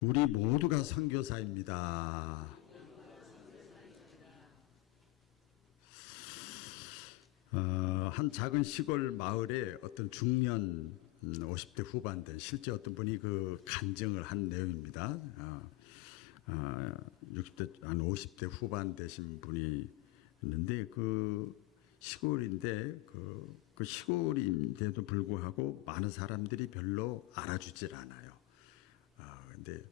우리 모두가 선교사입니다. 한 작은 시골 마을에 어떤 중년 50대 후반 된 실제 어떤 분이 그 간증을 한 내용입니다. 60대 한 50대 후반 되신 분이 있는데 그 시골인데 그 시골인데도 불구하고 많은 사람들이 별로 알아주질 않아요. 근데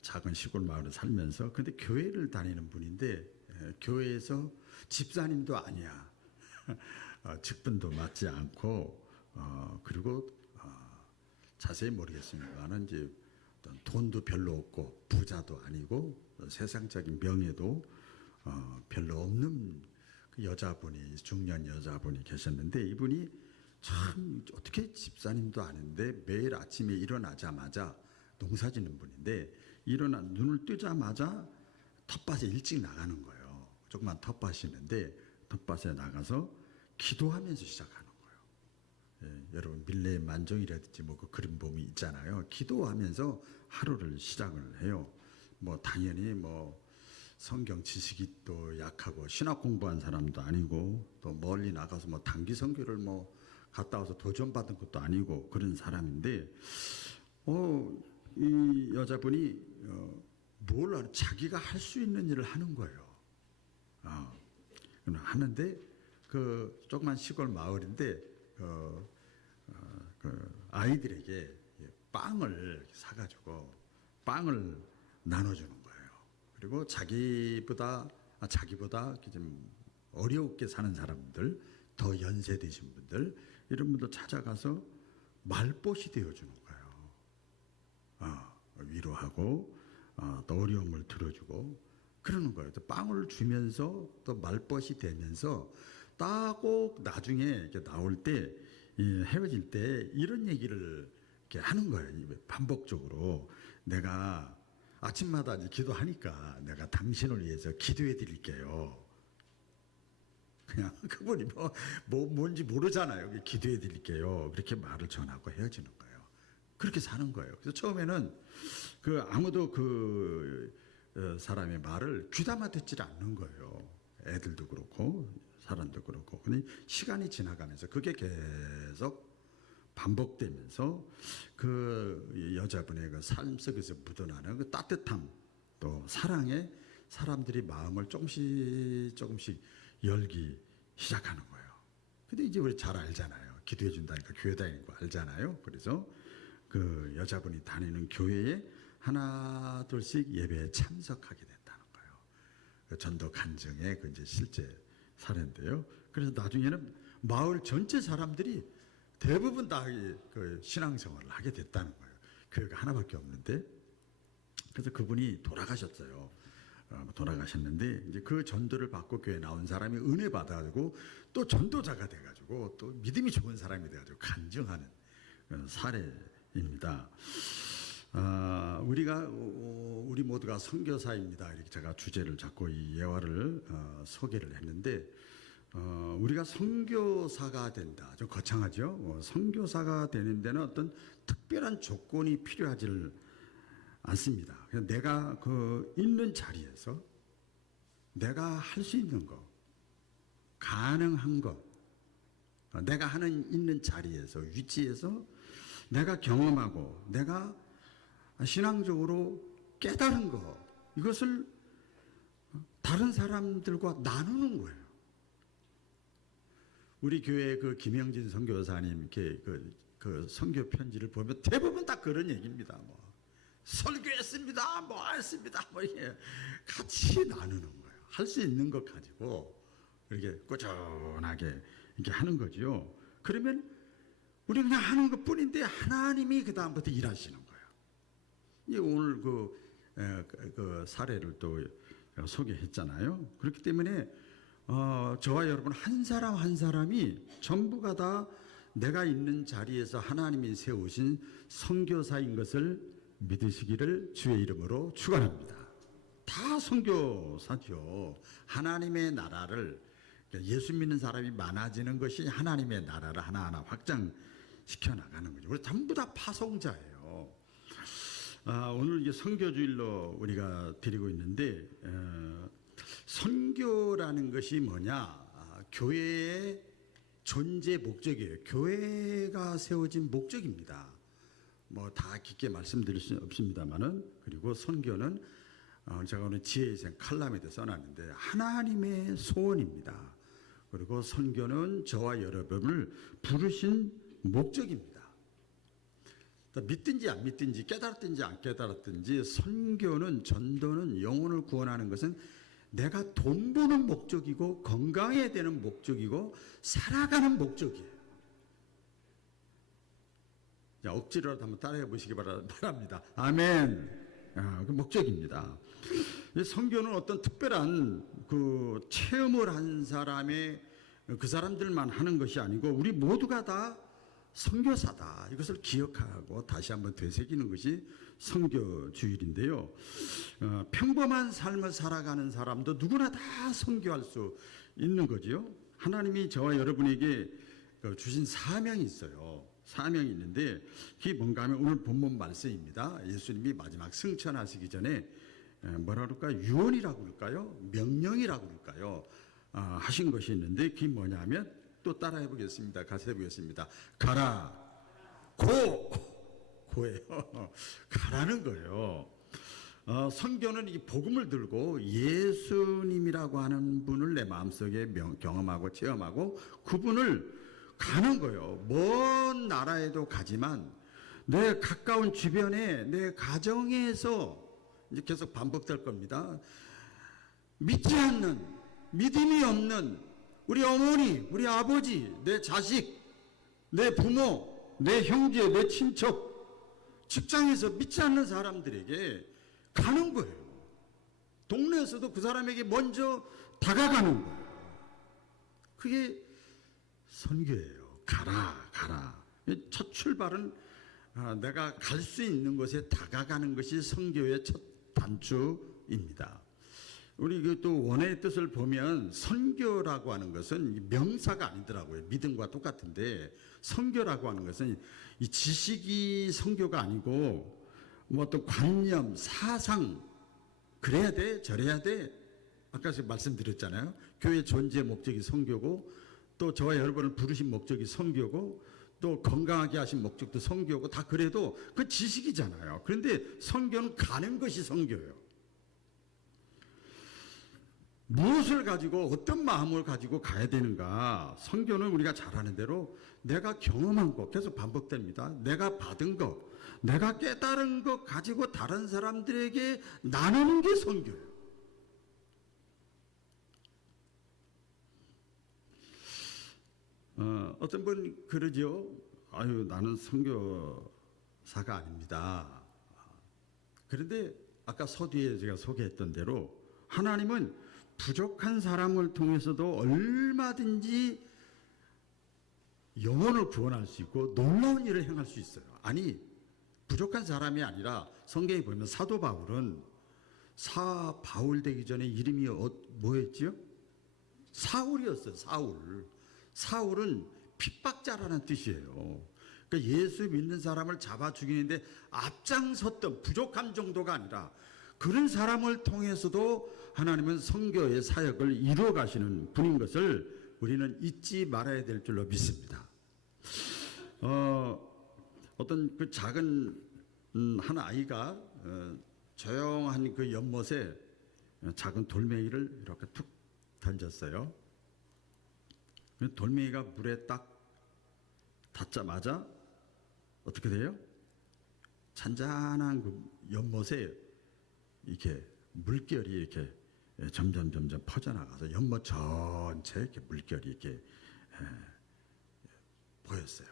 작은 시골 마을에 살면서 근데 교회를 다니는 분인데 교회에서 집사님도 아니야. 직분도 맡지 않고 그리고 자세히 모르겠습니다만 이제 어떤 돈도 별로 없고 부자도 아니고 세상적인 명예도 별로 없는 그 여자분이 중년 여자분이 계셨는데 이분이 참 어떻게 집사님도 아닌데 매일 아침에 일어나자마자 농사 짓는 분인데 눈을 뜨자마자 텃밭에 일찍 나가는 거예요. 조그만 텃밭이 있는데 텃밭에 나가서 기도하면서 시작하는 거예요. 예, 여러분 밀레 만종이라든지 뭐 그 그림 보면 있잖아요. 기도하면서 하루를 시작을 해요. 뭐 당연히 뭐 성경 지식이 또 약하고 신학 공부한 사람도 아니고 또 멀리 나가서 뭐 단기 선교를 뭐 갔다 와서 도전받은 것도 아니고 그런 사람인데 이 여자분이 자기가 할 수 있는 일을 하는 거예요. 하는데 그 조그만 시골 마을인데 그 아이들에게 빵을 사가지고 빵을 나눠주는 거예요. 그리고 자기보다 좀 어렵게 사는 사람들, 더 연세 되신 분들 이런 분들 찾아가서 말벗이 되어주는 거예요. 위로하고 또 어려움을 들어주고 그러는 거예요. 또 빵을 주면서 또 말벗이 되면서 딱 꼭 나중에 이렇게 나올 때 헤어질 때 이런 얘기를 이렇게 하는 거예요. 반복적으로 내가 아침마다 이제 기도하니까 내가 당신을 위해서 기도해 드릴게요. 그냥 그분이 뭔지 모르잖아요. 기도해 드릴게요. 그렇게 말을 전하고 헤어지는 거예요. 그렇게 사는 거예요. 그래서 처음에는 아무도 사람의 말을 귀담아 듣질 않는 거예요. 애들도 그렇고 사람도 그렇고. 근데 시간이 지나가면서 그게 계속 반복되면서 그 여자분의 그 삶 속에서 묻어나는 그 따뜻함 또 사랑에 사람들이 마음을 조금씩 열기 시작하는 거예요. 근데 이제 우리 잘 알잖아요. 기도해 준다니까 교회 다니는 거 알잖아요. 그래서 그 여자분이 다니는 교회에 하나 둘씩 예배에 참석하게 됐다는 거예요. 그 전도 간증의 그 이제 실제 사례인데요. 그래서 나중에는 마을 전체 사람들이 대부분 다 그 신앙생활을 하게 됐다는 거예요. 교회가 하나밖에 없는데. 그래서 그분이 돌아가셨어요. 돌아가셨는데 이제 그 전도를 받고 교회에 나온 사람이 은혜 받아가지고 또 전도자가 돼가지고 또 믿음이 좋은 사람이 돼가지고 간증하는 사례입니다. 우리 모두가 선교사입니다. 이렇게 제가 주제를 잡고 이 예화를 소개를 했는데 우리가 선교사가 된다. 좀 거창하죠. 선교사가 되는 데는 어떤 특별한 조건이 필요하지를 않습니다. 그냥 내가 있는 자리에서 내가 할 수 있는 거, 가능한 거, 내가 있는 자리에서, 위치에서 내가 경험하고 내가 신앙적으로 깨달은 거, 이것을 다른 사람들과 나누는 거예요. 우리 교회 김영진 선교사님 이렇게 그 선교 편지를 보면 대부분 다 그런 얘기입니다. 설교했습니다. 했습니다. 이게 같이 나누는 거예요. 할 수 있는 것 가지고 이렇게 꾸준하게 이렇게 하는 거죠. 그러면 우리 그냥 하는 것 뿐인데 하나님이 그 다음부터 일하시는 거예요. 이 오늘 그 사례를 또 소개했잖아요. 그렇기 때문에 저와 여러분 한 사람 한 사람이 전부가 다 내가 있는 자리에서 하나님이 세우신 선교사인 것을 믿으시기를 주의 이름으로 축원합니다. 다 선교사죠. 하나님의 나라를 예수 믿는 사람이 많아지는 것이 하나님의 나라를 하나하나 확장시켜 나가는 거죠. 우리 전부 다 파송자예요. 오늘 이게 선교주일로 우리가 드리고 있는데 선교라는 것이 뭐냐? 교회의 존재 목적이에요. 교회가 세워진 목적입니다. 뭐 다 깊게 말씀드릴 수는 없습니다만은, 그리고 선교는 제가 오늘 지혜의 생 칼럼에도 써놨는데 하나님의 소원입니다. 그리고 선교는 저와 여러분을 부르신 목적입니다. 믿든지 안 믿든지 깨달았든지 안 깨달았든지 선교는, 전도는, 영혼을 구원하는 것은 내가 돈 버는 목적이고 건강해야 되는 목적이고 살아가는 목적이에요. 자, 억지로라도 한번 따라해 보시기 바랍니다. 아멘. 그 목적입니다. 선교는 어떤 특별한 그 체험을 한 사람의 그 사람들만 하는 것이 아니고 우리 모두가 다 선교사다. 이것을 기억하고 다시 한번 되새기는 것이 선교주일인데요. 평범한 삶을 살아가는 사람도 누구나 다 선교할 수 있는 거죠. 하나님이 저와 여러분에게 주신 사명이 있어요. 사명이 있는데 그게 뭔가 하면 오늘 본문 말씀입니다. 예수님이 마지막 승천하시기 전에 뭐라 그럴까요? 유언이라고 그럴까요? 명령이라고 그럴까요? 하신 것이 있는데 그게 뭐냐면 또 따라해 보겠습니다. 같이 해보겠습니다. 가라. 고예요. 가라는 거예요. 선교는 이 복음을 들고 예수님이라고 하는 분을 내 마음속에 경험하고 체험하고 그분을 가는 거예요. 먼 나라에도 가지만 내 가까운 주변에 내 가정에서 이제 계속 반복될 겁니다. 믿지 않는, 믿음이 없는 우리 어머니, 우리 아버지, 내 자식, 내 부모, 내 형제, 내 친척, 직장에서 믿지 않는 사람들에게 가는 거예요. 동네에서도 그 사람에게 먼저 다가가는 거예요. 그게 선교예요. 가라. 첫 출발은 내가 갈 수 있는 곳에 다가가는 것이 선교의 첫 단추입니다. 우리 또 원의 뜻을 보면 선교라고 하는 것은 명사가 아니더라고요. 믿음과 똑같은데 선교라고 하는 것은 이 지식이 선교가 아니고 뭐 또 관념, 사상, 그래야 돼, 저래야 돼. 아까 말씀드렸잖아요. 교회 존재 목적이 선교고 또 저와 여러분을 부르신 목적이 선교고 또 건강하게 하신 목적도 선교고 다 그래도 그 지식이잖아요. 그런데 선교는 가는 것이 선교예요. 무엇을 가지고 어떤 마음을 가지고 가야 되는가? 선교는 우리가 잘 아는 대로 내가 경험한 것 계속 반복됩니다. 내가 받은 것, 내가 깨달은 것 가지고 다른 사람들에게 나누는 게 선교예요. 어떤 분 그러죠. 아유, 나는 선교사가 아닙니다. 그런데 아까 서두에 제가 소개했던 대로 하나님은 부족한 사람을 통해서도 얼마든지 영혼을 구원할 수 있고 놀라운 일을 행할 수 있어요. 아니, 부족한 사람이 아니라 성경에 보면 사도 바울은 바울 되기 전에 이름이 뭐였지요? 사울이었어요. 사울은 핍박자라는 뜻이에요. 그러니까 예수 믿는 사람을 잡아 죽이는데 앞장섰던, 부족한 정도가 아니라 그런 사람을 통해서도 하나님은 선교의 사역을 이루어 가시는 분인 것을 우리는 잊지 말아야 될 줄로 믿습니다. 어떤 그 작은 한 아이가 조용한 그 연못에 작은 돌멩이를 이렇게 툭 던졌어요. 돌멩이가 물에 딱 닿자마자 어떻게 돼요? 잔잔한 그 연못에 이렇게 물결이 이렇게 점점 퍼져나가서 연못 전체 이렇게 물결이 이렇게 보였어요.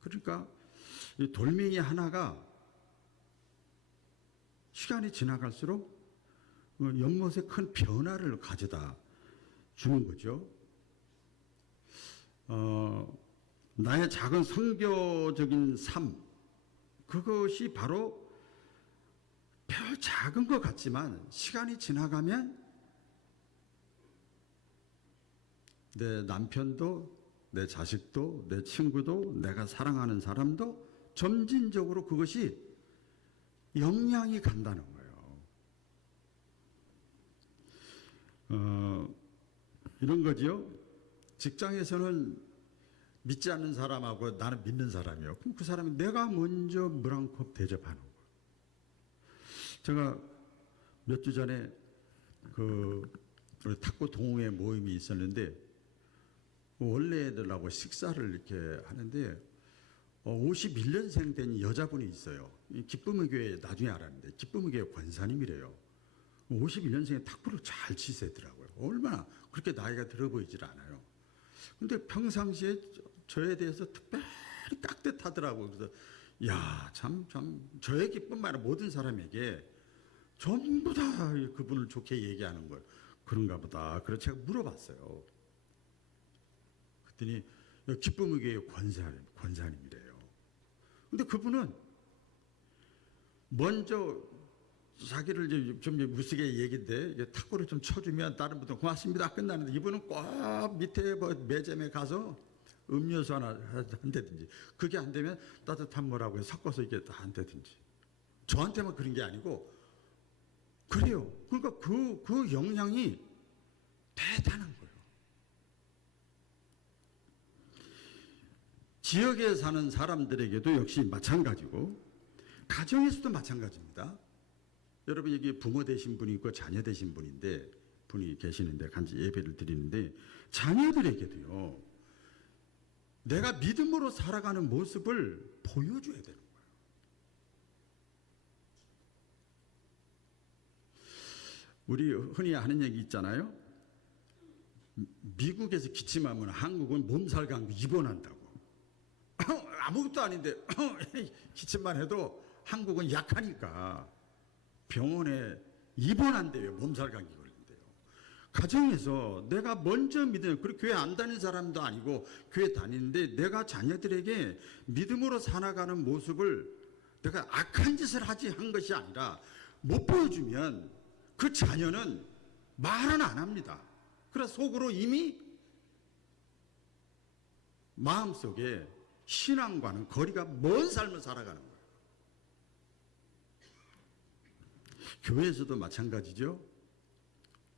그러니까 이 돌멩이 하나가 시간이 지나갈수록 연못에 큰 변화를 가져다 주는 거죠. 나의 작은 선교적인 삶, 그것이 바로 별 작은 것 같지만 시간이 지나가면 내 남편도, 내 자식도, 내 친구도, 내가 사랑하는 사람도 점진적으로 그것이 영향이 간다는 거예요. 이런 거지요. 직장에서는 믿지 않는 사람하고 나는 믿는 사람이요. 그럼 그 사람이 내가 먼저 물 한 컵 대접하는 거예요. 제가 몇 주 전에 우리 탁구 동호회 모임이 있었는데 원래 애들하고 식사를 이렇게 하는데 51년생 된 여자분이 있어요. 기쁨의 교회 나중에 알았는데 기쁨의 교회 권사님이래요. 51년생에 탁구를 잘 치세더라고요. 얼마나 그렇게 나이가 들어 보이질 않아요. 근데 평상시에 저에 대해서 특별히 깍듯하더라고요. 그래서 야, 참 저에게뿐만 아니라 모든 사람에게 전부 다 그분을 좋게 얘기하는 거예요. 그런가 보다. 그래서 제가 물어봤어요. 그랬더니 기쁨의 교회 권사님이래요. 근데 그분은 먼저 자기를 좀 무식하게 얘기인데 탁구를 좀 쳐주면 다른 분들 고맙습니다 끝나는데 이분은 꼭 밑에 매점에 가서 음료수 하나 한다든지 그게 안 되면 따뜻한 뭐라고 섞어서 이게 다 한다든지 저한테만 그런 게 아니고 그래요. 그러니까 그 영향이 대단한 거예요. 지역에 사는 사람들에게도 역시 마찬가지고 가정에서도 마찬가지입니다. 여러분 여기 부모 되신 분이 있고 자녀 되신 분이 계시는데 같이 예배를 드리는데 자녀들에게도요. 내가 믿음으로 살아가는 모습을 보여줘야 되는 거예요. 우리 흔히 하는 얘기 있잖아요. 미국에서 기침하면 한국은 몸살 감기 입원한다고. 아무것도 아닌데 기침만 해도 한국은 약하니까 병원에 입원한대요. 몸살 감기 걸린대요. 가정에서 내가 먼저 믿으면 그리고 교회 안 다니는 사람도 아니고 교회 다니는데 내가 자녀들에게 믿음으로 살아가는 모습을 내가 악한 짓을 한 것이 아니라 못 보여주면 그 자녀는 말은 안 합니다. 그래서 속으로 이미 마음속에 신앙과는 거리가 먼 삶을 살아가는 거예요. 교회에서도 마찬가지죠.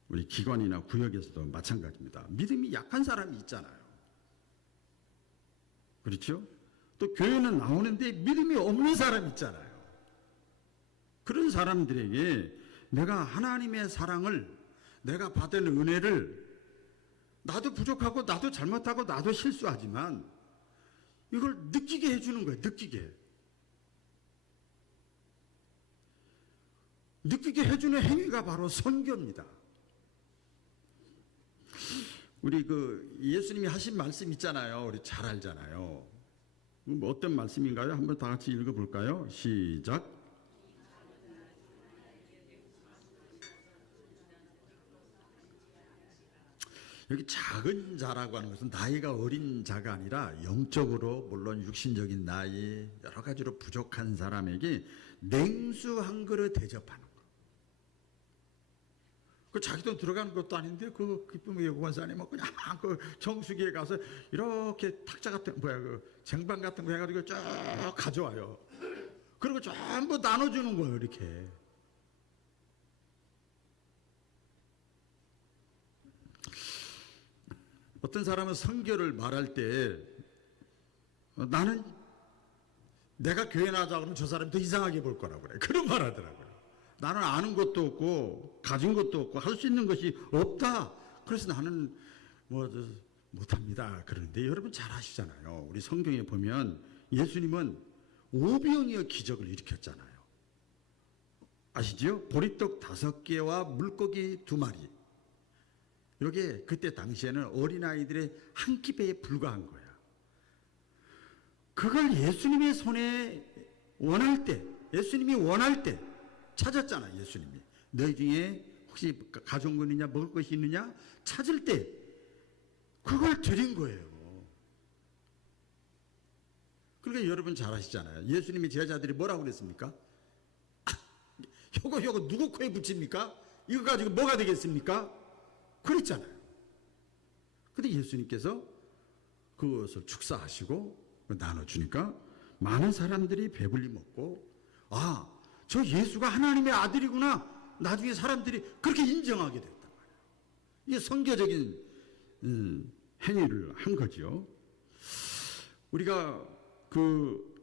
우리 기관이나 구역에서도 마찬가지입니다. 믿음이 약한 사람이 있잖아요. 그렇죠? 또 교회는 나오는데 믿음이 없는 사람 있잖아요. 그런 사람들에게 내가 하나님의 사랑을 내가 받은 은혜를 나도 부족하고 나도 잘못하고 나도 실수하지만 이걸 느끼게 해주는 거예요. 느끼게 해주는 행위가 바로 선교입니다. 우리 예수님이 하신 말씀 있잖아요. 우리 잘 알잖아요. 어떤 말씀인가요? 한번 다 같이 읽어볼까요? 시작. 여기 작은 자라고 하는 것은 나이가 어린 자가 아니라 영적으로 물론 육신적인 나이 여러 가지로 부족한 사람에게 냉수 한 그릇 대접하는 거. 그 자기도 들어가는 것도 아닌데 그 기쁨의 여관사님은 그냥 그 정수기에 가서 이렇게 탁자 같은 쟁반 같은 거 해가지고 쭉 가져와요. 그리고 전부 나눠주는 거예요. 이렇게. 어떤 사람은 선교를 말할 때 나는 내가 교회 나가자 그러면 저 사람이 더 이상하게 볼 거라고 그래. 그런 말 하더라고요. 나는 아는 것도 없고 가진 것도 없고 할 수 있는 것이 없다. 그래서 나는 못합니다. 그런데 여러분 잘 아시잖아요. 우리 성경에 보면 예수님은 오병이어 기적을 일으켰잖아요. 아시죠? 보리떡 5개와 물고기 2마리. 이게 그때 당시에는 어린아이들의 한 끼배에 불과한 거야. 그걸 예수님의 손에 예수님이 원할 때 찾았잖아. 예수님이 너희 중에 혹시 가져온 거 있느냐 먹을 것이 있느냐 찾을 때 그걸 드린 거예요. 그러니까 여러분 잘 아시잖아요. 예수님의 제자들이 뭐라고 그랬습니까? 요거 누구 코에 붙입니까? 이거 가지고 뭐가 되겠습니까? 그랬잖아요. 근데 예수님께서 그것을 축사하시고 나눠주니까 많은 사람들이 배불리 먹고 저 예수가 하나님의 아들이구나. 나중에 사람들이 그렇게 인정하게 됐단 말이에요. 이게 선교적인 행위를 한 거죠. 우리가 그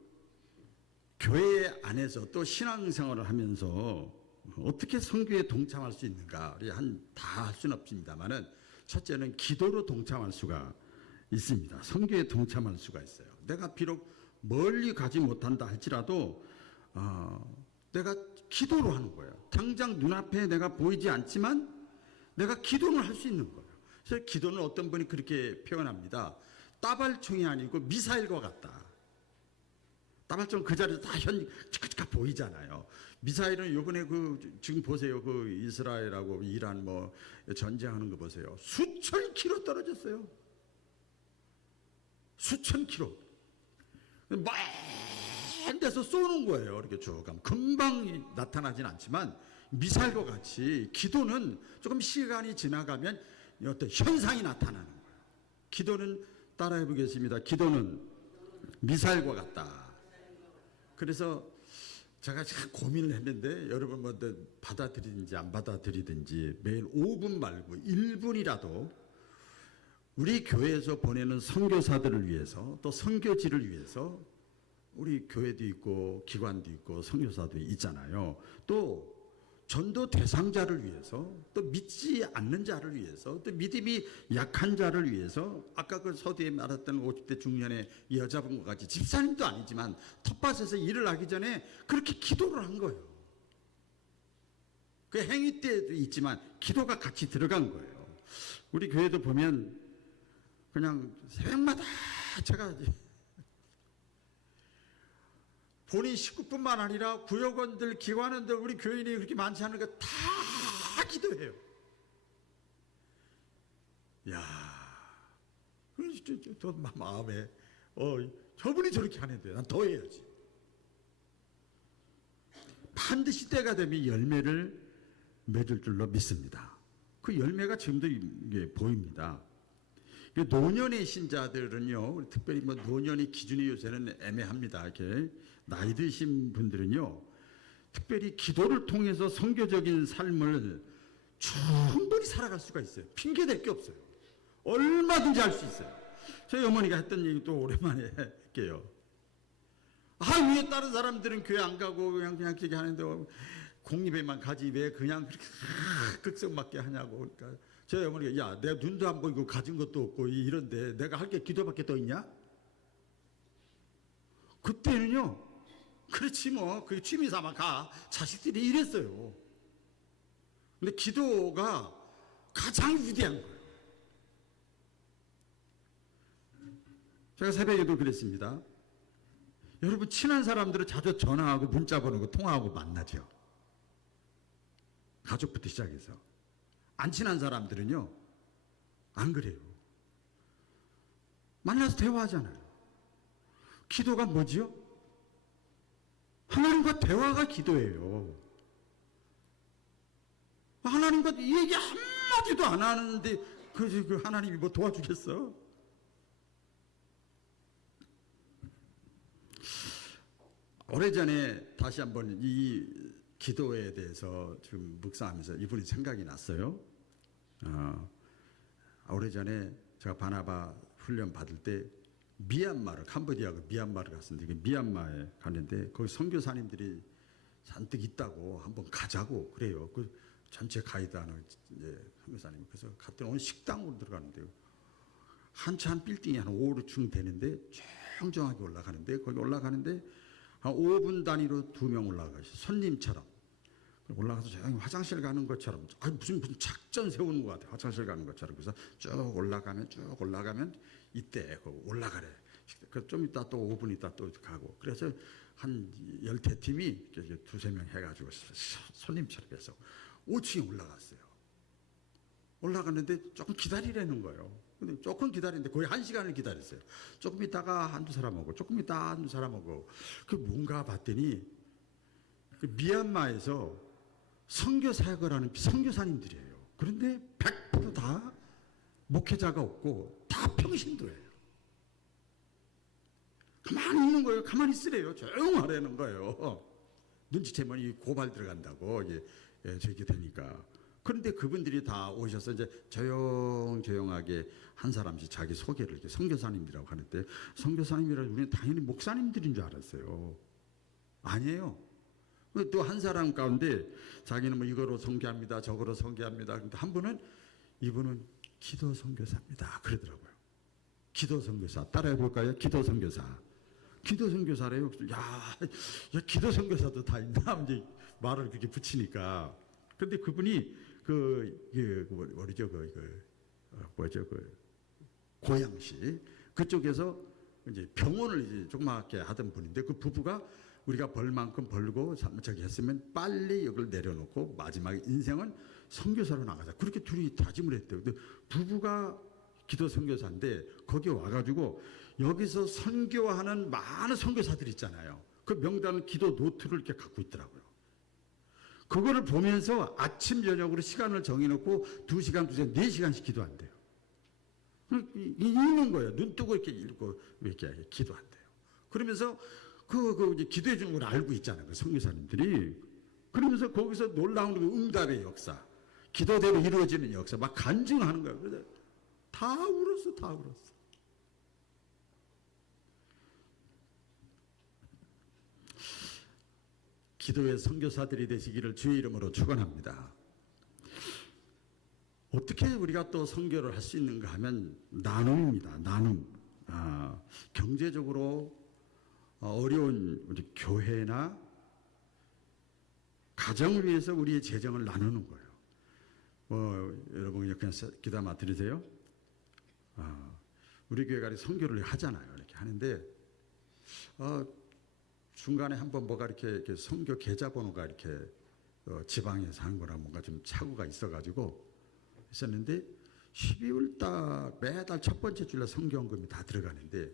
교회 안에서 또 신앙생활을 하면서 어떻게 선교에 동참할 수 있는가? 우리 다 할 수는 없습니다만은 첫째는 기도로 동참할 수가 있습니다. 선교에 동참할 수가 있어요. 내가 비록 멀리 가지 못한다 할지라도 내가 기도로 하는 거예요. 당장 눈앞에 내가 보이지 않지만 내가 기도는 할 수 있는 거예요. 그래서 기도는 어떤 분이 그렇게 표현합니다. 따발총이 아니고 미사일과 같다. 따발총 그 자리에서 다 치카치카 보이잖아요. 미사일은 요번에 지금 보세요. 그 이스라엘하고 이란 전쟁하는 거 보세요. 수천 킬로 떨어졌어요. 수천 킬로. 먼 데서 쏘는 거예요. 이렇게 쭉 가면 금방 나타나진 않지만 미사일과 같이 기도는 조금 시간이 지나가면 어떤 현상이 나타나는 거예요. 기도는 따라해 보겠습니다. 기도는 미사일과 같다. 그래서 제가 참 고민을 했는데 여러분 받아들이든지 안 받아들이든지 매일 5분 말고 1분이라도 우리 교회에서 보내는 선교사들을 위해서 또 선교지를 위해서 우리 교회도 있고 기관도 있고 선교사도 있잖아요. 또 전도 대상자를 위해서 또 믿지 않는 자를 위해서 또 믿음이 약한 자를 위해서 아까 그 서두에 말했던 50대 중년의 여자분과 같이 집사님도 아니지만 텃밭에서 일을 하기 전에 그렇게 기도를 한 거예요. 그 행위 때도 있지만 기도가 같이 들어간 거예요. 우리 교회도 보면 그냥 새벽마다 제가 본인 식구뿐만 아니라 구역원들, 기관원들, 우리 교인이 그렇게 많지 않은 거 다 기도해요. 야, 저 마음에 저분이 저렇게 하는데 난 더 해야지. 반드시 때가 되면 열매를 맺을 줄로 믿습니다. 그 열매가 지금도 이게 보입니다. 노년의 신자들은요, 특별히 노년의 기준이 요새는 애매합니다. 이렇게 나이 드신 분들은요, 특별히 기도를 통해서 선교적인 삶을 충분히 살아갈 수가 있어요. 핑계 댈 게 없어요. 얼마든지 할 수 있어요. 저희 어머니가 했던 얘기 또 오랜만에 할게요. 왜 다른 사람들은 교회 안 가고 그냥 그렇게 하는데 공립에만 가지 왜 그냥 그렇게 극성맞게 하냐고. 그러니까 저희 어머니가 야, 내가 눈도 안 보이고 가진 것도 없고 이런데 내가 할 게 기도밖에 더 있냐? 그때는요, 그렇지 그 취미 삼아 가. 자식들이 이랬어요. 근데 기도가 가장 위대한 거예요. 제가 새벽에도 그랬습니다. 여러분 친한 사람들은 자주 전화하고 문자 보내고 통화하고 만나죠. 가족부터 시작해서. 안 친한 사람들은요 안 그래요. 만나서 대화하잖아요. 기도가 뭐지요? 하나님과 대화가 기도예요. 하나님과 얘기 한마디도 안 하는데 그 하나님이 뭐 도와주겠어? 오래전에 다시 한번 이 기도에 대해서 지금 묵상하면서 이분이 생각이 났어요. 오래전에 제가 바나바 훈련 받을 때 미얀마를, 캄보디아가 미얀마를 갔었는데 미얀마에 갔는데 거기 선교사님들이 잔뜩 있다고 한번 가자고 그래요. 그 전체 가이드하는 선교사님. 그래서 갔더니 오늘 식당으로 들어가는데요. 한참 빌딩이 한 5, 6층 되는데 청정하게 올라가는데 거기 올라가는데 한 5분 단위로 2명 올라가시 손님처럼 올라가서 조용히 화장실 가는 것처럼 무슨 작전 세우는 것 같아요. 화장실 가는 것처럼. 그래서 쭉 올라가면 이때 올라가래. 좀 있다 또 5분 있다 또 가고. 그래서 한 10팀이 2-3명 해가지고 손님처럼 해서 5층에 올라갔어요. 올라갔는데 조금 기다리라는 거예요. 근데 조금 기다리는데 거의 1시간을 기다렸어요. 조금 있다가 한두 사람 오고 조금 있다가 한두 사람 오고. 그 뭔가 봤더니 그 미얀마에서 선교 사역을 하는 선교사님들이에요. 그런데 100% 다 목회자가 없고 다 평신도예요. 가만히 있는 거예요. 가만히 있으래요. 조용하라는 거예요. 눈치채면 이 고발 들어간다고 저렇게 되니까. 그런데 그분들이 다 오셔서 이제 조용조용하게 한 사람씩 자기 소개를 이렇게 선교사님이라고 하는데, 선교사님이라고 우리는 당연히 목사님들인 줄 알았어요. 아니에요. 또 한 사람 가운데 자기는 뭐 이거로 선교합니다, 저거로 선교합니다. 근데 한 분은 이분은 기도 선교사입니다 그러더라고요. 기도 선교사. 따라해 볼까요? 기도 선교사. 기도 선교사래요. 야, 기도 선교사도 다 있나? 이제 말을 그렇게 붙이니까. 근데 그분이 고양시 그쪽에서 이제 병원을 이제 조그맣게 하던 분인데, 그 부부가 우리가 벌 만큼 벌고 저기 했으면 빨리 이걸 내려놓고 마지막에 인생은 선교사로 나가자. 그렇게 둘이 다짐을 했대요. 근데 부부가 기도 선교사인데 거기 와가지고 여기서 선교하는 많은 선교사들 있잖아요. 그 명단 기도 노트를 이렇게 갖고 있더라고요. 그거를 보면서 아침 저녁으로 시간을 정해놓고 2시간, 2시간, 4시간씩 기도한대요. 읽는 거예요. 눈 뜨고 이렇게 읽고 이렇게 기도한대요. 그러면서 이제 기도해 주는 걸 알고 있잖아요. 그 선교사님들이. 그러면서 거기서 놀라운 응답의 역사, 기도대로 이루어지는 역사 막 간증하는 거예요. 그래서 다 울었어, 다 울었어. 기도의 선교사들이 되시기를 주의 이름으로 축원합니다. 어떻게 우리가 또 선교를 할 수 있는가 하면 나눔입니다. 나눔. 경제적으로 어려운 우리 교회나 가정을 위해서 우리의 재정을 나누는 거예요. 여러분 그냥 기도만 들으세요. 우리 교회가 선교를 하잖아요. 이렇게 하는데 중간에 한번 뭐가 이렇게 선교 계좌번호가 이렇게 지방에서 한 거랑 뭔가 좀 착오가 있어가지고 있었는데, 12월 달 매달 첫 번째 주일날 선교헌금이 다 들어가는데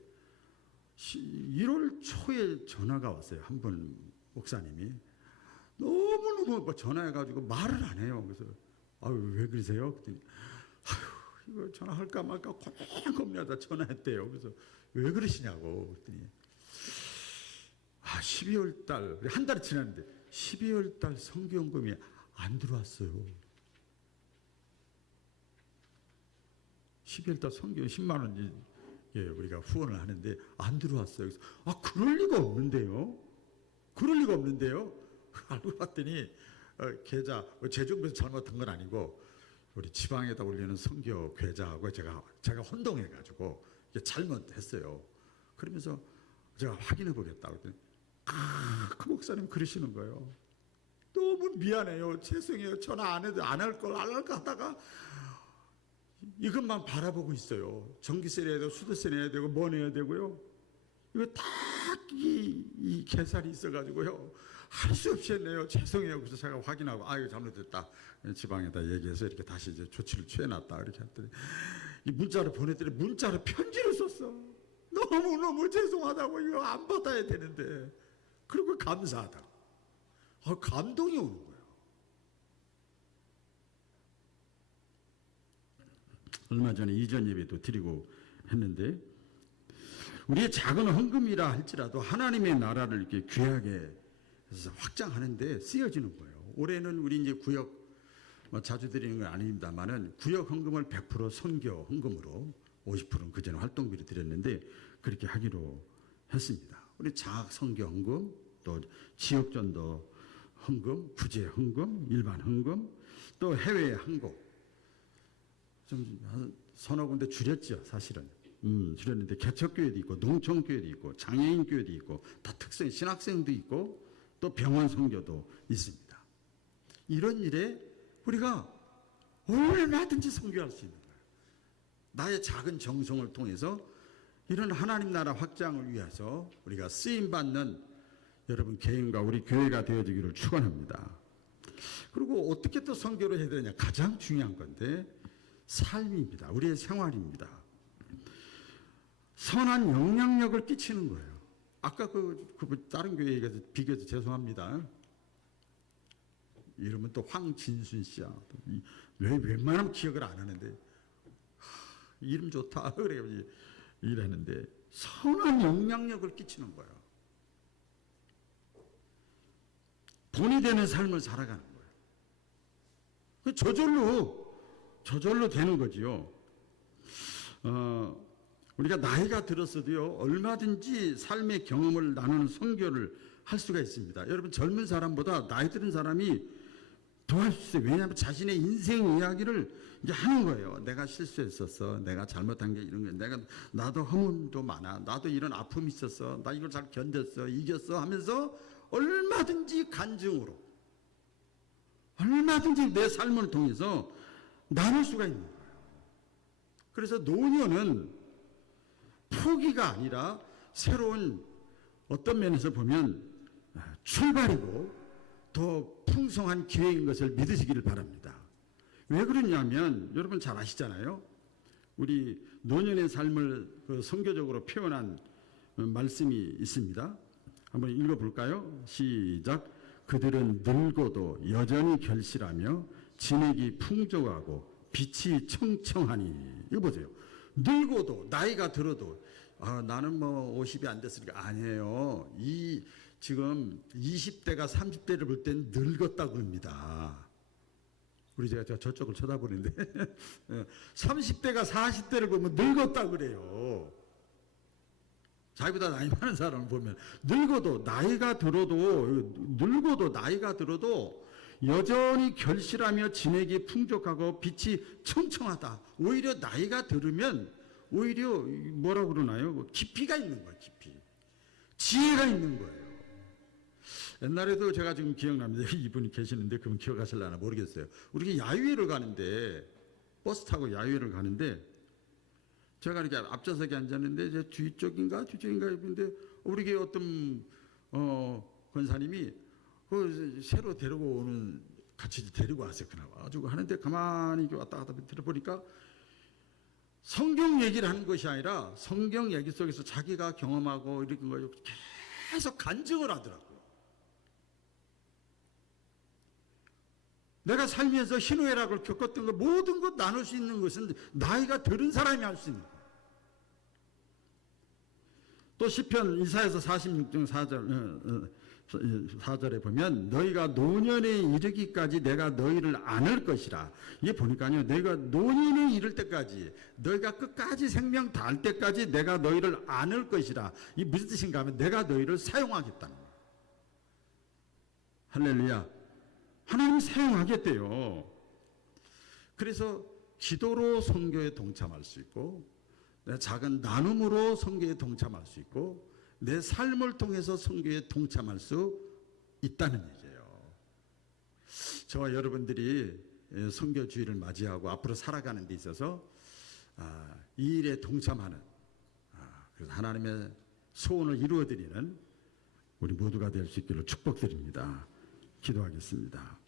1월 초에 전화가 왔어요. 한 분 목사님이 너무너무 전화해가지고 말을 안 해요. 그래서 왜 그러세요? 그랬더니 이거 전화할까 말까 고민하다 전화했대요. 그래서 왜 그러시냐고 그랬더니 12월 달 한 달이 지났는데 12월 달 선교헌금이 안 들어왔어요. 12월 달 선교 10만 원 우리가 후원을 하는데 안 들어왔어요. 그래서 그럴 리가 없는데요. 그럴 리가 없는데요. 알고 봤더니 계좌 재정부에서 잘못한 건 아니고 우리 지방에다 올리는 선교 계좌하고 제가 혼동해가지고 잘못했어요. 그러면서 제가 확인해 보겠다고 했더니 그 목사님 그러시는 거예요. 너무 미안해요. 죄송해요. 전화 안 할 걸 하다가 이것만 바라보고 있어요. 전기세 내야 되고 수도세 내야 되고 뭐 내야 되고요. 이거 딱 이 계산이 있어가지고요. 할 수 없이 했네요. 죄송해요. 그래서 제가 확인하고 이거 잘못됐다. 지방에다 얘기해서 이렇게 다시 이제 조치를 취해놨다. 이렇게 했더니 이 문자를 보냈더니 문자로 편지를 썼어. 너무너무 죄송하다고 이거 안 받아야 되는데. 그리고 감사하다고. 감동이 오는 거예요. 얼마 전에 이전 예배도 드리고 했는데, 우리의 작은 헌금이라 할지라도 하나님의 나라를 이렇게 귀하게 해서 확장하는데 쓰여지는 거예요. 올해는 우리 이제 구역 자주 드리는 건 아닙니다만은 구역 헌금을 100% 선교 헌금으로 50%는 그전에 활동비를 드렸는데 그렇게 하기로 했습니다. 우리 자학 선교 헌금, 또 지역 전도 헌금, 구제 헌금, 일반 헌금, 또 해외 항공. 좀 서너 군데 줄였죠, 사실은. 줄였는데 개척교회도 있고 농촌교회도 있고 장애인교회도 있고 다 특성, 신학생도 있고 또 병원 선교도 있습니다. 이런 일에 우리가 얼마든지 선교할 수 있는 거예요. 나의 작은 정성을 통해서 이런 하나님 나라 확장을 위해서 우리가 쓰임받는 여러분 개인과 우리 교회가 되어지기를 축원합니다. 그리고 어떻게 또 선교를 해야 되느냐, 가장 중요한 건데 삶입니다. 우리의 생활입니다. 선한 영향력을 끼치는 거예요. 아까 다른 교회 얘기해서 비교해서 죄송합니다. 이름은 또 황진순 씨야. 왜 웬만하면 기억을 안 하는데 이름 좋다 그래 이랬는데 선한 영향력을 끼치는 거예요. 분이 되는 삶을 살아가는 거예요. 저절로 되는 거지요. 우리가 나이가 들었어도요, 얼마든지 삶의 경험을 나누는 선교를 할 수가 있습니다. 여러분, 젊은 사람보다 나이 들은 사람이 더 할 수 있어요. 왜냐하면 자신의 인생 이야기를 이제 하는 거예요. 내가 실수했었어. 내가 잘못한 게 이런 거. 나도 허물도 많아. 나도 이런 아픔이 있었어. 나 이걸 잘 견뎠어. 이겼어. 하면서 얼마든지 간증으로, 얼마든지 내 삶을 통해서 나눌 수가 있는 거예요. 그래서 노년은 포기가 아니라 새로운 어떤 면에서 보면 출발이고 더 풍성한 기회인 것을 믿으시기를 바랍니다. 왜 그러냐면 여러분 잘 아시잖아요. 우리 노년의 삶을 선교적으로 표현한 말씀이 있습니다. 한번 읽어볼까요? 시작. 그들은 늙어도 여전히 결실하며 진액이 풍족하고 빛이 청청하니. 이거 보세요. 늙어도, 나이가 들어도, 나는 뭐 50이 안 됐으니까. 아니에요. 지금 20대가 30대를 볼 땐 늙었다고 합니다. 우리 제가 저쪽을 쳐다보는데 30대가 40대를 보면 늙었다고 그래요. 자기보다 나이 많은 사람을 보면 늙어도 나이가 들어도 여전히 결실하며 진액이 풍족하고 빛이 청청하다. 오히려 나이가 들으면 오히려 뭐라고 그러나요? 깊이가 있는 거예요. 깊이. 지혜가 있는 거예요. 옛날에도 제가 지금 기억납니다. 이분이 계시는데 그분 기억하실려나 모르겠어요. 우리 야유회를 가는데 버스 타고 야유회를 가는데 제가 이렇게 앞좌석에 앉았는데 제 뒤쪽인가 했는데 우리 게 어떤 권사님이 새로 데리고 오는 같이 데리고 왔어요. 가지고 하는데 가만히 왔다 갔다 들어보니까 성경 얘기를 하는 것이 아니라 성경 얘기 속에서 자기가 경험하고 이런 걸 계속 간증을 하더라고요. 내가 살면서 희노애락을 겪었던 것 모든 것 나눌 수 있는 것은 나이가 들은 사람이 할 수 있는 거예요. 또 시편 이사야서 46장 4절에 보면 너희가 노년에 이르기까지 내가 너희를 안을 것이라. 이게 보니까요, 너희가 노년에 이를 때까지, 너희가 끝까지 생명 닿을 때까지 내가 너희를 안을 것이라. 이게 무슨 뜻인가 하면 내가 너희를 사용하겠다는 거예요. 할렐루야. 하나님이 사용하겠대요. 그래서 기도로 선교에 동참할 수 있고, 내 작은 나눔으로 선교에 동참할 수 있고, 내 삶을 통해서 선교에 동참할 수 있다는 얘기예요. 저와 여러분들이 선교주의를 맞이하고 앞으로 살아가는 데 있어서 이 일에 동참하는, 그래서 하나님의 소원을 이루어드리는 우리 모두가 될 수 있기를 축복드립니다. 기도하겠습니다.